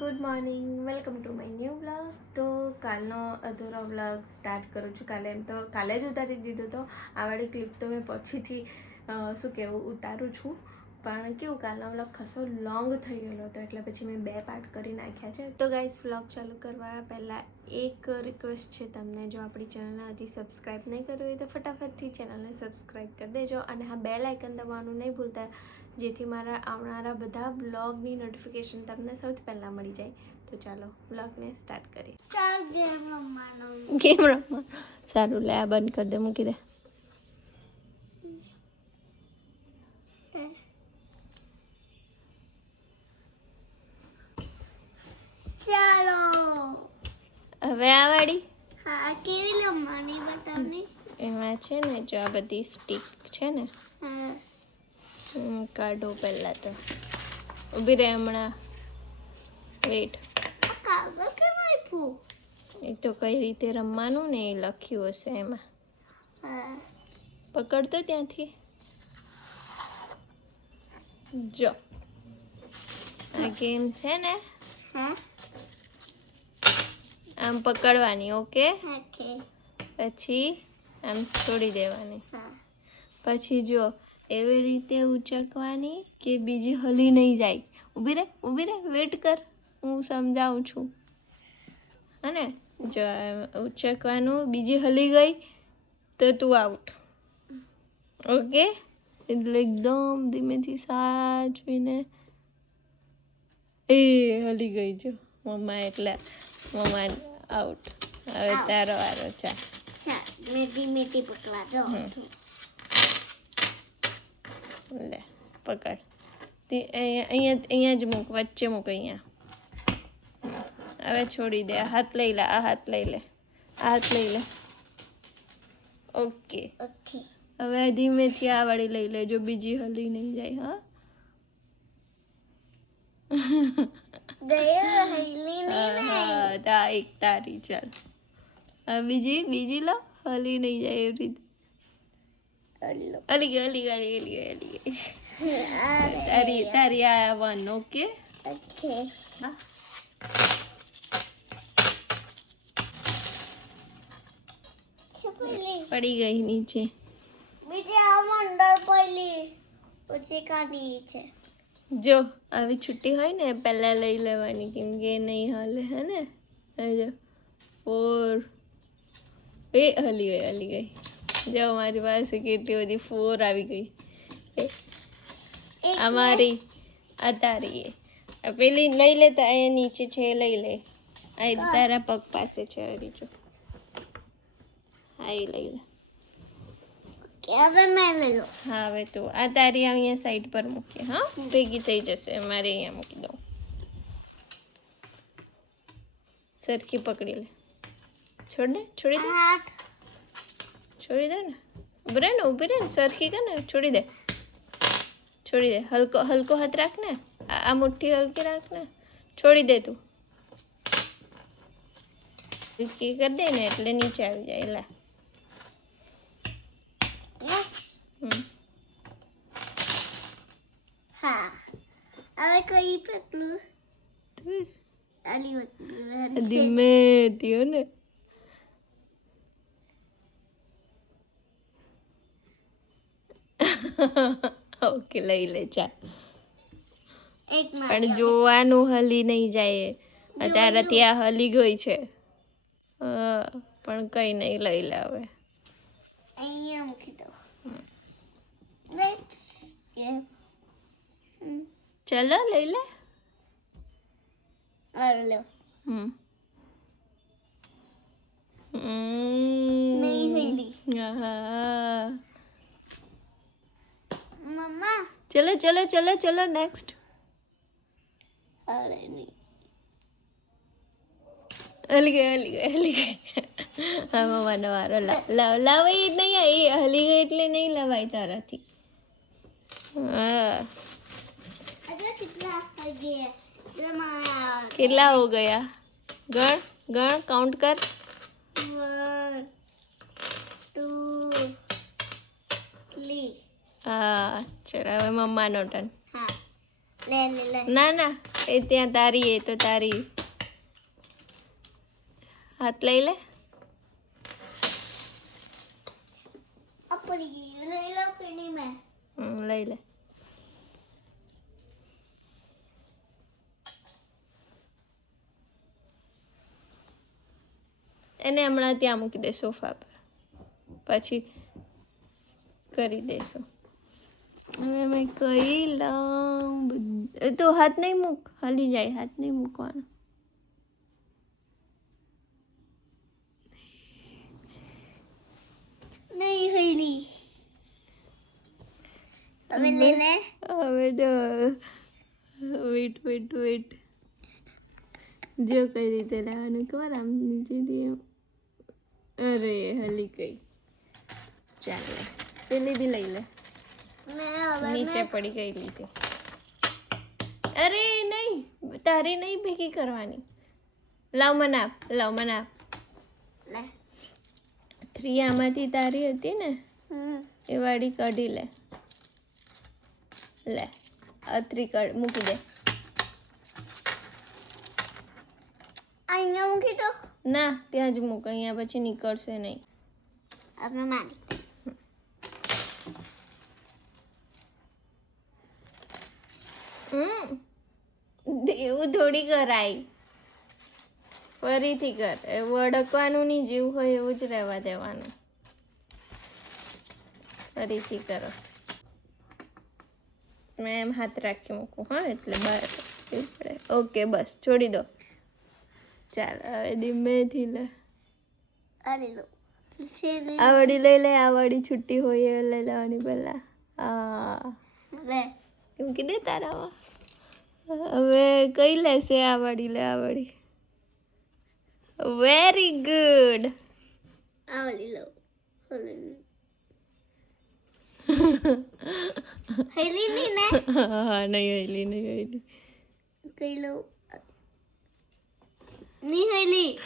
Good morning. Welcome to my new blog તો કાલનો અધૂરો બ્લોગ સ્ટાર્ટ કરું છું. કાલે એમ તો કાલે જ ઉતારી દીધો તો આ વાળી ક્લિપ તો મેં પછીથી શું કહેવું, ઉતારું છું. પણ કેવું કાલનો વ્લોગ ખસો લોંગ થઈ ગયેલો હતો એટલે પછી મેં બે પાર્ટ કરી નાખ્યા છે. તો ગાઈસ બ્લોગ ચાલુ કરવા પહેલાં એક રિક્વેસ્ટ છે તમને જો આપણી ચેનલને હજી સબસ્ક્રાઈબ નહીં કર્યું હોય તો ફટાફટથી ચેનલને સબસ્ક્રાઈબ કરી દેજો અને હા બે લાઇકન દબાવવાનું નહીં ભૂલતા જેથી મારા આવનારા બધા બ્લોગની નોટિફિકેશન તમને સૌથી પહેલાં મળી જાય. તો ચાલો બ્લોગને સ્ટાર્ટ કરીએ. ગેમ રમવાનો. સારું લે આ બંધ કરી દે મૂકી દે ચાલો હવે આ વાળી? હા કેવી રમવાની બતાવની એમાં છે ને જો આ બધી સ્ટીક છે ને હા. કાઢો પહેલાં તો. ઊભી રહે હમણાં. વેટ કાગળ કેમ આપ્યું? એ તો કઈ રીતે રમવાનું ને એ લખ્યું હશે એમાં. પકડતો ત્યાંથી? જો. આ ગેમ છે ને હા. આમ પકડવાની ઓકે? પછી આમ છોડી દેવાની. પછી જો એવી રીતે ઉચકવાની કે બીજી હલી નહીં જાય. ઊભી રહે ઊભી રહે વેટ કર. હું સમજાવું છું. અને જો ઉચકવાનું બીજી હલી ગઈ તો તું આઉટ ઓકે? એટલે એકદમ ધીમેથી સાચવીને એ હલી ગઈ જો મમ્મા એટલે મમ્મા આઉટ હવે Out. તારો વારો ચા ચાલ મેથી મેથી પકડા જો લે પકડ તે અહીંયા અહીંયા અહીંયા જ મૂક વચ્ચે મૂક અહીંયા હવે છોડી દે આ હાથ લઈ લે આ હાથ લઈ લે આ હાથ લઈ લે ઓકે ઓકે હવે ધીમેથી આ વાળી લઈ લેજો બીજી હલી નહીં જાય હા ગયો હેલી હા, આ એક તારી ચાલ બીજી બીજી લો. હલી નહીં જાય એવી રીતે. હલી ગઈ હલી ગઈ હલી ગઈ હલી ગઈ. તારી તારી આ વન ઓકે ઓકે હા. પડી ગઈ નીચે. બીજી આમ અંદર પડી પછી કાઢી છે. જો આવી છુટ્ટી હોય ને પહેલાં લઈ લેવાની કેમ કે નહીં હાલે હે ને? હવે જો ફોર એ હલી ગઈ હલી ગઈ જો મારી પાસે કેટલી બધી ફોર આવી ગઈ એ, એક આ મારી આ તારી એ આ પેલી લઈ લે તો અહીંયા નીચે છે એ લઈ લે આ એ તારા પગ પાસે છે હરી જો હા એ લઈ લે કે હવે મેં લઈ લો હા હવે તો આ તારી અહીંયા સાઈડ પર મૂકીએ હા ભેગી થઈ જશે મારે અહીંયા મૂકી દઉં સરખી પકડી લે. છોડ ને છોડી દે. હાથ. છોડી દે ને? ઊભી રહે ને ઊભી રહે ને સરખી કર ને છોડી દે. છોડી દે. હલકો હલકો હાથ રાખ ને. આ આ મુઠ્ઠી હલકી રાખ ને. છોડી દે તું. હલકી કરી દે ને એટલે નીચે આવી જાય. લે. નેક્સ્ટ હમ. હા. હવે કઈ પકડું તું આલી વખત ધીમે થયો ને ઓકે લઈ લે ચા પણ જોવાનું હલી નહીં જાય અત્યારે ત્યાં હલી ગઈ છે પણ કઈ નહીં લઈ લે અહીંયા મૂકી દો ચલો લઈ લે અલ્લો Mm. નહીં હમ. હેલી હા મમ્મા ચલો ચલો ચલો ચલો નેક્સ્ટ અરે નહીં હલી ગઈ હલી ગઈ હલી ગઈ હા મમ્માનો વારો લાવ લાવ લાવ એ નહીં એ હલી ગઈ એટલે નહીં લવાય તારાથી હા કેટલા ગયા જમા કેટલા હો ગયા? ગણ ગણ કાઉન્ટ કર. હા ચલો હવે મમ્માનો ટન ના ના એ ત્યાં તારી એ તો તારી. હાથ લઈ લે. લઈ લો કે નહીં મેં હમ, લઈ લે એને હમણાં ત્યાં મૂકી દે સોફા પર પછી કરી દેશું. હવે મેં કહી લઉં તો હાથ નહીં મૂક. હલી જાય હાથ નહીં મૂકવાનો. નહીં હલી. હવે લે લે હવે તો વેટ વેટ વેટ. જો કઈ રીતે લેવાનું ખબર આમ નીચેથી એમ અરે હલી ગઈ. ચાલો. પેલી બી લઈ લે. નીચે પડી ગઈ લીધી અરે નહીં. તારી નહીં ભેગી કરવાની. લાવ મને આપ લાવ મને આપ. લે. થ્રી આમાંથી તારી હતી ને એ વાળી કાઢી લે. લે અત્રી મૂકી દે. અહીંયા મૂકી દો. ના ત્યાં જ મૂક અહીંયા પછી નીકળશે નહીં. હવે મારી એવું થોડી કરાય. ફરીથી કર. એવું અડકવાનું નહીં જેવું હોય એવું જ રહેવા દેવાનું. ફરીથી કરો. મેં એમ હાથ રાખી મૂકું હા એટલે બહાર. એવું પડે. ઓકે બસ છોડી દો. ચાલ હવે ધીમેથી લે આ વડી લઈ લે આ વડી છુટ્ટી હોય એ લઈ લેવાની પહેલા. હા. લે. કીધે તારામાં? હવે કઈ લેશે આ વાળી લે આ વેરી ગુડ આવડી લો. હેલી. નહીં ને હા નહીં હેલી નહીં હેલી. કઈ લો હેલી નહીં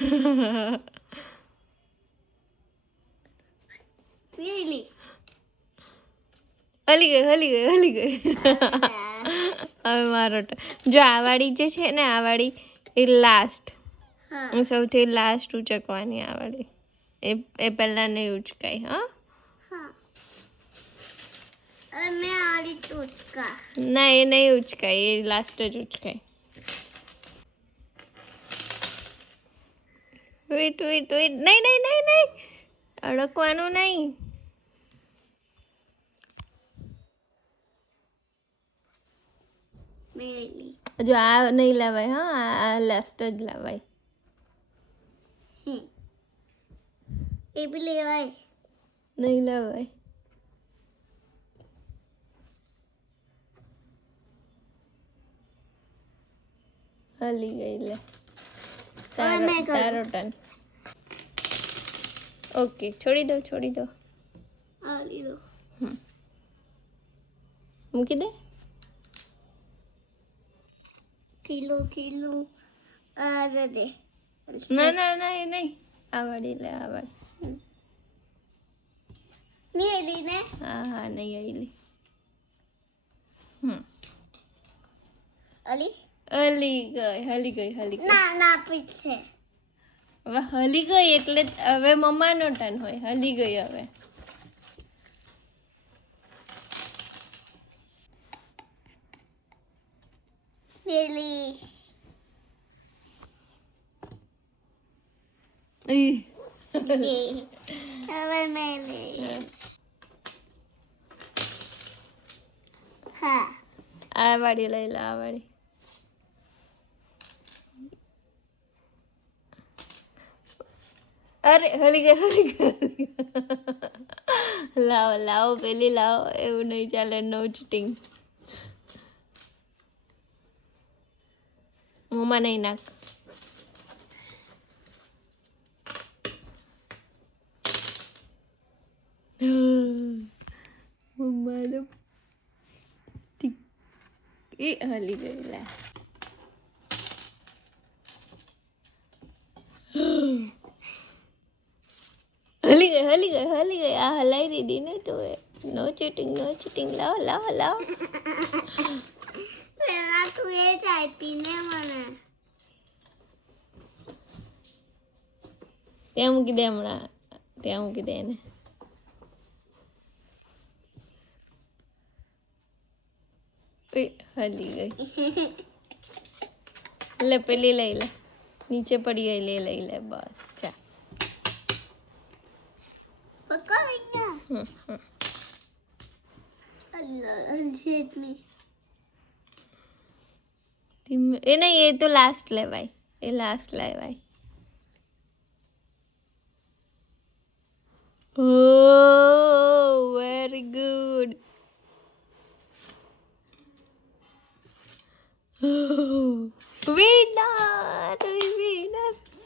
હેલી હલી ગઈ હલી ગઈ હલી ગઈ હવે મારો. જો આ વાળી જે છે ને આ વાળી એ લાસ્ટ હું સૌથી લાસ્ટ ઉચકવાની આ વાળી એ એ પહેલાં નહીં ઉચકાય હા ના એ નહીં ઉચકાય એ લાસ્ટ જ ઉચકાય વેટ વેટ વેટ નહીં નહીં નહીં નહીં. અડકવાનું નહીં. જો આ નહીં લેવાય હા આ- આ લાસ્ટ જ લેવાય. એ બી લેવાય. નહીં લેવાય. હલી ગઈ લે. તારો મેં કરું. તારો ટર્ન ઓકે છોડી દો છોડી દો આડી લો મૂકી દે કિલો કિલો અરે દે ના ના ના એ નહીં આ વાળી લે આ વાળી નહીં હેલી ને હા હા નહીં આવેલી હમ અલી હલી ગઈ હલી ગઈ હલી ગઈ. ના ના પીછે હવે હલી ગઈ એટલે હવે મમ્માનો ટર્ન હોય હલી ગઈ હવે. ઈ. હવે મેલી. હા. આ વાળી લઈ લે આ વાળી. અરે હલી ગઈ હલી ગઈ લાવો લાવો, પેલી લાવો. એવું નહીં ચાલે નો ચીટિંગ મમ્મા નહીં નાખ. મમ્મા તો એ હલી ગઈ લે હલી ગઈ હલી ગઈ આ હલાઈ દીધી ને તું એ. નો ચીટિંગ નો ચીટિંગ લાવો લાવો લાવો. પેલા આપીને મને. ત્યાં મૂકી દે હમણાં. ત્યાં મૂકી દે એને. હલી ગઈ. લે પેલી લઈ લે. નીચે પડી ગઈ લે લઈ લે. બસ ચા એ નહીં એ તો લાસ્ટ લેવાય. એ લાસ્ટ લેવાય. ઓ વેરી ગુડ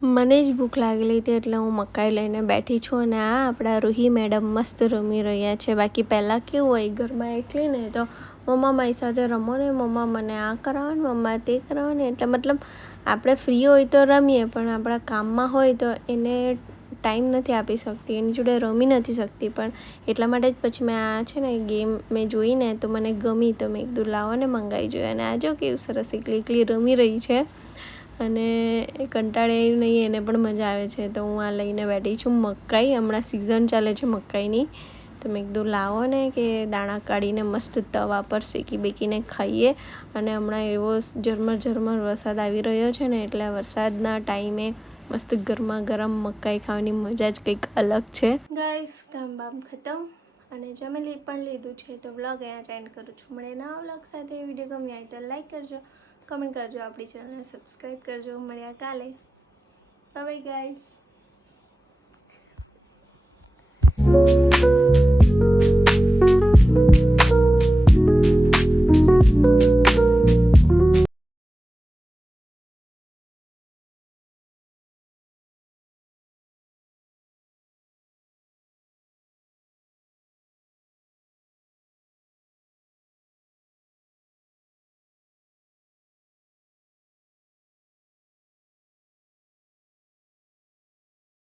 મને જ ભૂખ લાગેલી હતી એટલે હું મકાઈ લઈને બેઠી છું અને આ આપણા રૂહી મેડમ મસ્ત રમી રહ્યા છે. બાકી પહેલાં કેવું હોય, ઘરમાં એકલી ને તો મમ્મા મારી સાથે રમો ને, મમ્મા મને આ કરાવો ને, મમ્મા તે કરાવો એટલે મતલબ આપણે ફ્રી હોય તો રમીએ, પણ આપણા કામમાં હોય તો એને ટાઈમ નથી આપી શકતી, એની જોડે રમી નથી શકતી. પણ એટલા માટે જ પછી મેં આ છે ને ગેમ મેં જોઈને તો મને ગમી તો મેં કીધું લાવો ને મંગાવી જોઈએ અને આ જો કેવું સરસ એકલી એકલી રમી રહી છે. અને એ કંટાળે નહીં, એને પણ મજા આવે છે. તો હું આ લઈને બેઠી છું મકાઈ. હમણાં સિઝન ચાલે છે મકાઈની. તો મેં કીધું, લાવો ને કે દાણા કાઢીને મસ્ત તવા પર શેકી બેકીને ખાઈએ. અને હમણાં એવો ઝરમર ઝરમર વરસાદ આવી રહ્યો છે ને, એટલે વરસાદના ટાઈમે મસ્ત ગરમા ગરમ મકાઈ ખાવાની મજા જ કંઈક અલગ છે. ગાઈસ કામ બામ ખતમ. અને જમી પણ લીધું છે, તો વ્લોગ અહીંયા એન્ડ કરું છું. મળે નવા વ્લોગ સાથે. વીડિયો ગમ્યો તો લાઈક કરજો. કમેન્ટ કરજો આપણી ચેનલને સબસ્ક્રાઈબ કરજો. મળ્યા કાલે. By guys